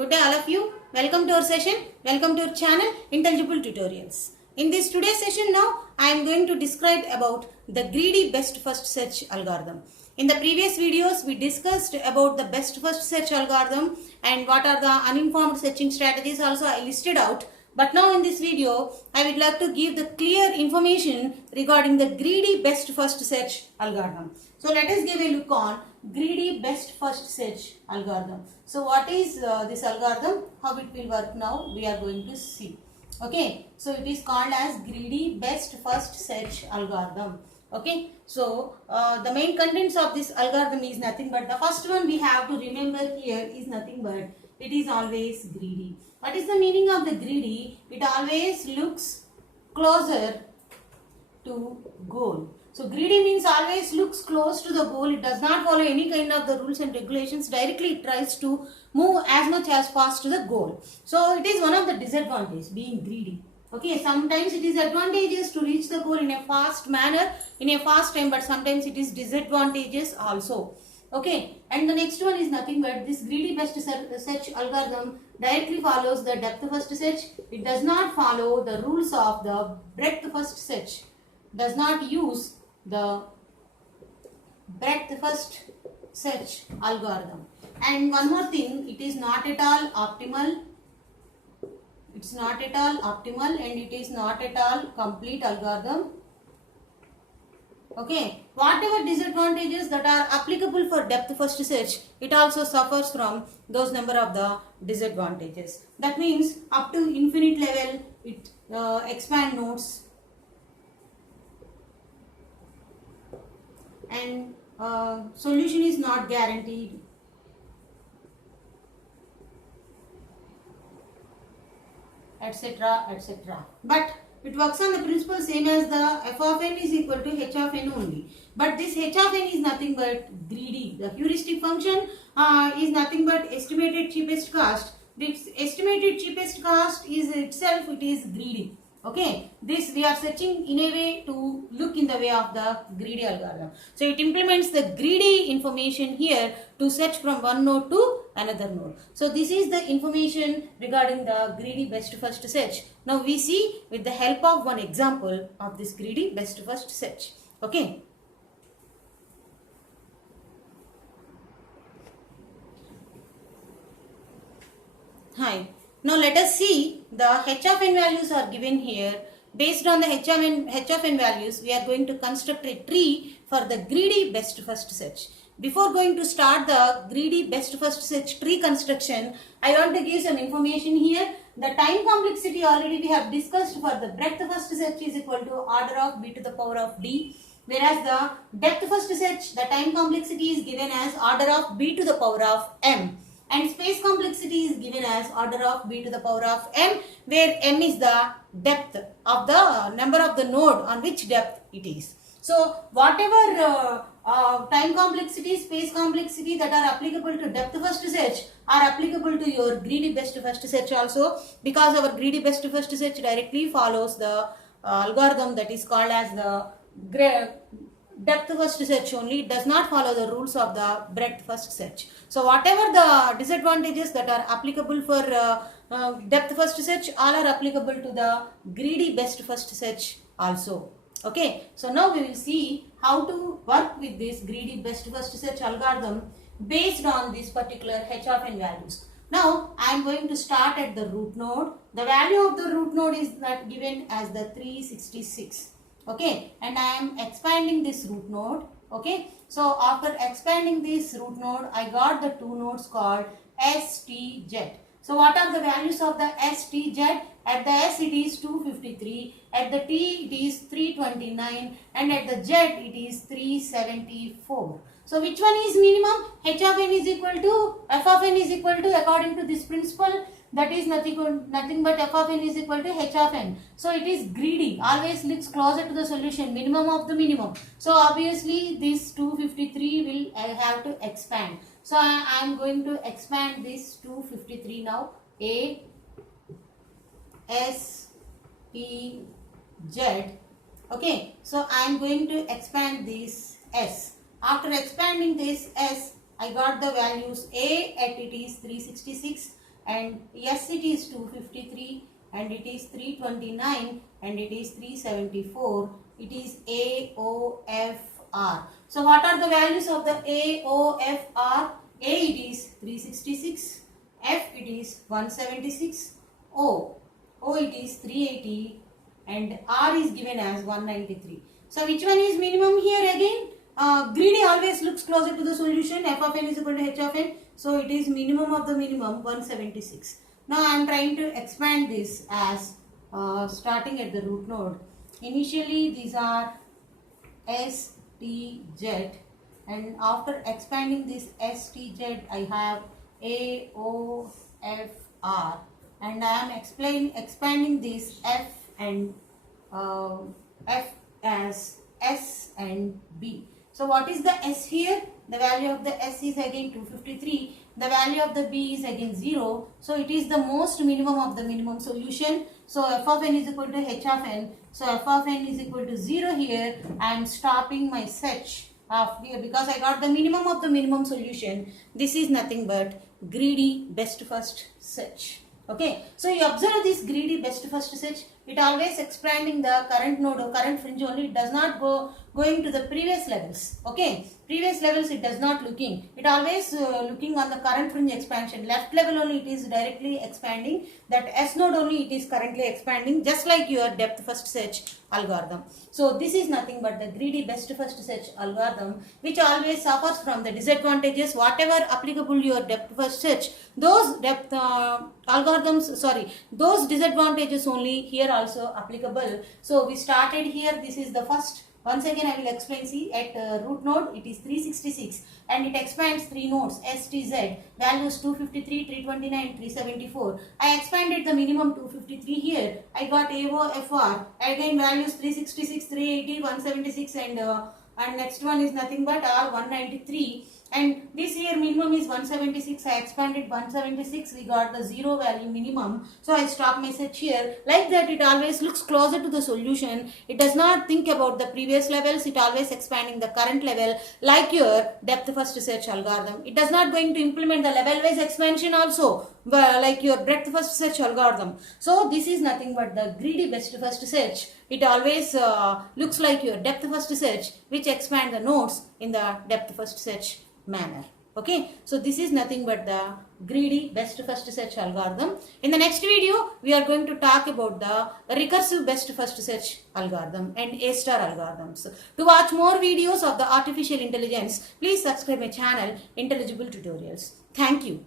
Good day all of you. Welcome to our session. Welcome to our channel Intelligible Tutorials. In this today's session now, I am going to describe about the greedy best first search algorithm. In the previous videos, we discussed about the best first search algorithm and what are the uninformed searching strategies also I listed out. But now in this video, I would like to give the clear information regarding the greedy best first search algorithm. So let us give a look on greedy best first search algorithm. So what is this algorithm? How it will work now? We are going to see. Okay, so it is called as greedy best first search algorithm. Okay, so the main contents of this algorithm is nothing but the first one we have to remember here is nothing but it is always greedy. What is the meaning of the greedy? It always looks closer to goal. So greedy means always looks close to the goal. It does not follow any kind of the rules and regulations. Directly it tries to move as much as fast to the goal. So it is one of the disadvantages being greedy. Okay, sometimes it is advantageous to reach the goal in a fast manner, in a fast time, but sometimes it is disadvantageous also. Okay, and the next one is nothing but this greedy best search algorithm directly follows the depth first search. It does not follow the rules of the breadth first search. Does not use the breadth first search algorithm. And one more thing, it is not at all optimal. It's not at all optimal and it is not at all complete algorithm. Okay, whatever disadvantages that are applicable for depth first search, it also suffers from those number of the disadvantages. That means up to infinite level, it expand nodes and solution is not guaranteed. Etc. etc. But it works on the principle same as the f of n is equal to h of n only. But this h of n is nothing but greedy. The heuristic function is nothing but estimated cheapest cost. This estimated cheapest cost is itself, it is greedy. Okay, this we are searching in a way to look in the way of the greedy algorithm. So it implements the greedy information here to search from one node to another node. So this is the information regarding the greedy best first search. Now we see with the help of one example of this greedy best first search. Okay. Hi. Now let us see the h of n values are given here. Based on the h of n values, we are going to construct a tree for the greedy best first search. Before going to start the greedy best first search tree construction, I want to give some information here. The time complexity already we have discussed for the breadth first search is equal to order of b to the power of d. Whereas the depth first search, the time complexity is given as order of b to the power of m. And space complexity is given as order of b to the power of m, where m is the depth of the number of the node on which depth it is. So whatever time complexity, space complexity that are applicable to depth first search are applicable to your greedy best first search also, because our greedy best first search directly follows the algorithm that is called as the depth first search only. It does not follow the rules of the breadth first search. So whatever the disadvantages that are applicable for depth first search, all are applicable to the greedy best first search also. Okay, so now we will see how to work with this greedy best first search algorithm based on this particular h of n values. Now I am going to start at the root node. The value of the root node is that given as the 366. Okay, and I am expanding this root node. Okay, so after expanding this root node, I got the two nodes called STZ. So what are the values of the STZ? At the S it is 253, at the T it is 329, and at the Z it is 374. So which one is minimum? H of n is equal to f of n is equal to, according to this principle, that is nothing but f of n is equal to h of n. So it is greedy, always looks closer to the solution, minimum of the minimum. So obviously this 253 will have to expand. So I am going to expand this 253 now. A S T Z. Okay, so I am going to expand this S. After expanding this S, I got the values A at it is 366, and yes, it is 253, and it is 329, and it is 374. It is AOFR. So what are the values of the AOFR? A, it is 366, F, it is 176, O it is 380, and R is given as 193. So which one is minimum here again? Greedy always looks closer to the solution. F of n is equal to h of n. So it is minimum of the minimum 176. Now I am trying to expand this as starting at the root node. Initially these are S, T, Z, and after expanding this S, T, Z, I have A, O, F, R, and I am expanding this F and F as S and B. So what is the S here? The value of the S is again 253. The value of the B is again 0. So it is the most minimum of the minimum solution. So f of n is equal to h of n. So f of n is equal to 0 here. I am stopping my search of here because I got the minimum of the minimum solution. This is nothing but greedy best first search. Okay, so you observe this greedy best first search. It always expanding the current node or current fringe only. It does not going to the previous levels. Okay, previous levels it does not looking. It always looking on the current fringe expansion. Left level only it is directly expanding. That S node only it is currently expanding, just like your depth first search algorithm. So this is nothing but the greedy best first search algorithm, which always suffers from the disadvantages. Whatever applicable your depth first search, those depth those disadvantages only here also applicable. So we started here. This is the first. Once again I will explain. See, at root node it is 366 and it expands 3 nodes S, T, Z, values 253, 329, 374. I expanded the minimum 253 here. I got AOFR, again values 366, 380, 176, and next one is nothing but R 193. And this here minimum is 176. I expanded 176. We got the 0 value minimum. So I stop my search here. Like that, it always looks closer to the solution. It does not think about the previous levels. It always expanding the current level, like your depth first search algorithm. It does not going to implement the level wise expansion also, like your breadth first search algorithm. So this is nothing but the greedy best first search. It always looks like your depth first search, which expand the nodes in the depth first search manner. Okay, so this is nothing but the greedy best first search algorithm. In the next video, we are going to talk about the recursive best first search algorithm and A-star algorithms. To watch more videos of the artificial intelligence, please subscribe my channel, Intelligible Tutorials. Thank you.